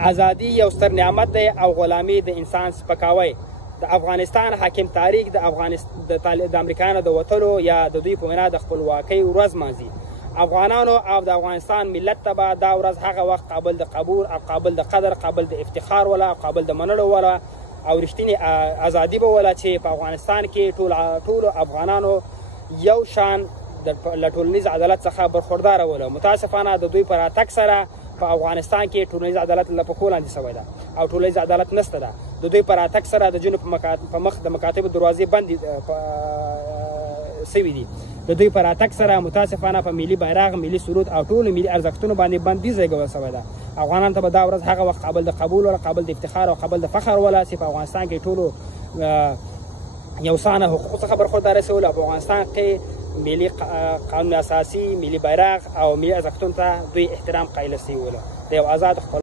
ازادي یو ستر نعمت دی او غلامي د انسان سپکاوی. د افغانستان حاکم تاریخ د امریکایانو د وتلو یا د دوی په وینا د خپلواکۍ ورځ مانځي. افغانانو او د افغانستان ملت ته به دا ورځ هغه وخت قابل د قبول او قابل د قدر، قابل د افتخار ولا، قابل د منلو ولا او رښتینې ازادي به ولا چې په افغانستان کې ټولو افغانانو یو شان له ټولنیز عدالت څخه برخورداره وله. متاسفانه د دوی په راتګ سره په افغانستان کې ټولنیز عدالت له پښو لاندې شوی ده او ټولنیز عدالت نشته ده. د دوی په راتګ سره د جنوب په مخ د مکاتبو دروازې بندې سوي دي. د دوی په راتګ سره متاسفانه په ملي بیرغ، ملي سرود او ټولو ملي ارزښتونو باندې بندیز لګول شوی ده. افغانانو ته به دا ورځ هغه وخت قابل د قبول ولا، قابل د افتخار او قابل د فخر ولا چې په افغانستان کې ټولو یو څانه حقوقو څخه برخورداره شول. په افغانستان کې ملي قانون اساسي، ملي بیرغ او ملي ارزښتونو ته دوی احترام قایل شوي وله. د یو آزاد